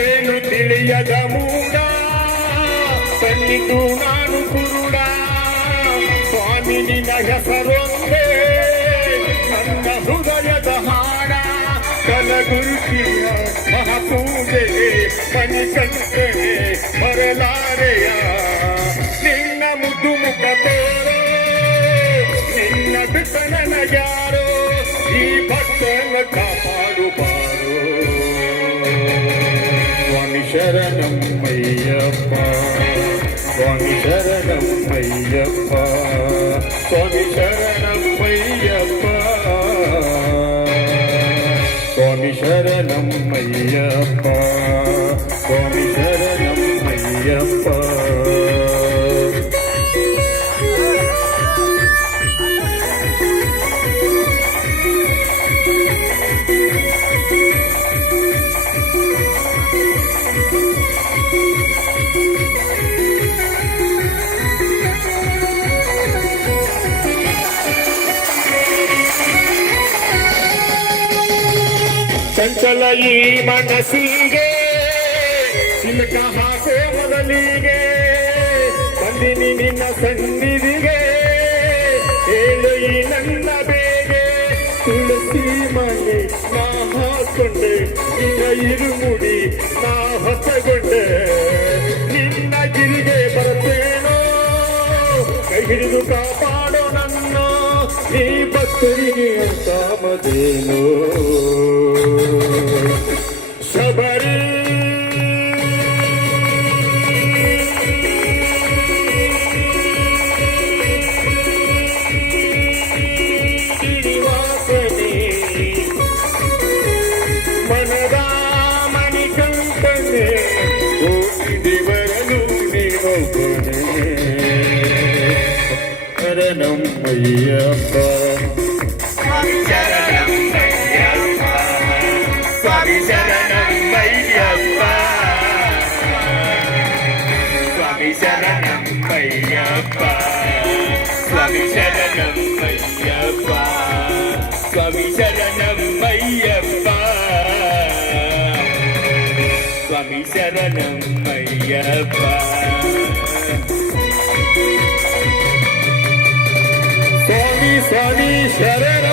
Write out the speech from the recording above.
ಏನು ತಿಳಿಯದ ಮೂಡ ತನ್ನಿದು ನಾನು ಕುರುಡ ಸ್ವಾಮಿ ನಿನ್ನ ಹೆಸರೊಂದೇ ನನ್ನ ಹೃದಯದ ಹಾಡ ಕಲಗುರುಕಿಯ ಮಹಾಪೂಜೆ ಮಣಿಕಂಠನೆ ಬರಲಾರೆಯ ನಿನ್ನ ಮುದ್ದು ಮುಖ ತೋರೋ ನಿನ್ನ ಬಿಟ್ಟನ ಯಾರೋ ಈ ಭಕ್ತನ ಕಾಪಾಡು ಬಾರೋ ಸ್ವಾಮಿ ಶರಣಮ್ಮಯ್ಯಪ್ಪ ಸ್ವಾಮಿ ಶರಣಮ್ಮಯ್ಯಪ್ಪ ಸ್ವಾಮಿ ಶರಣಮ್ಮಯ್ಯಪ್ಪ ಸ್ವಾಮಿ ಶರಣಮ್ಮಯ್ಯಪ್ಪ ಸ್ವಾಮಿ ಶರಣಮ್ಮಯ್ಯಪ್ಪ ಚಂಚಲ ಈ ಮನಸ್ಸಿಗೆ ಸಿಲಕ ಹಾಕೋ ಮೊದಲಿಗೆ ಬಂದಿನಿ ನಿನ್ನ ಸನ್ನಿಧಿಗೆ ಹೇಳು ಈ ನನ್ನ ಬೇಗೆ ತುಳಸಿ ಮನೆ ನಾ ಹಾಕೊಂಡೆ ನಿನ್ನ ಇರುಮುಡಿ ನಾ ಹೊಸಗೊಂಡೆ ನಿನ್ನ ಗಿರಿಗೆ ಬರ್ತೇನೋ ಕೈ ಹಿಡಿದು ಕಾಪಾಡೋ ನನ್ನ ಈ ಭಕ್ತರಿಗೆ ಅಂತ ಮದೇನೋ ಶಬರಿ ಗಿರಿವಾಸನೆ ಮನದ ಮಣಿಕಂಠನೆ ಓದಿವರನು ನೀವೊಬ್ಬನೇ ಶರಣಮ್ಮಯ್ಯಪ್ಪ ಸ್ವಾಮಿ ಶರಣಮ್ಮಯ್ಯಪ್ಪ ಸ್ವಾಮಿ ಶರಣಮ್ಮಯ್ಯಪ್ಪ ಸ್ವಾಮಿ ಶರಣಮ್ಮಯ್ಯಪ್ಪ ಸ್ವಾಮಿ ಶರಣಮ್ಮಯ್ಯಪ್ಪ ಸ್ವಾಮಿ ಶರಣಮ್ಮಯ್ಯಪ್ಪ ಸ್ವಾಮಿ ಶರಣಮ್ಮಯ್ಯಪ್ಪ ಸ್ವಾಮಿ ಸ್ವಾಮಿ ಶರಣ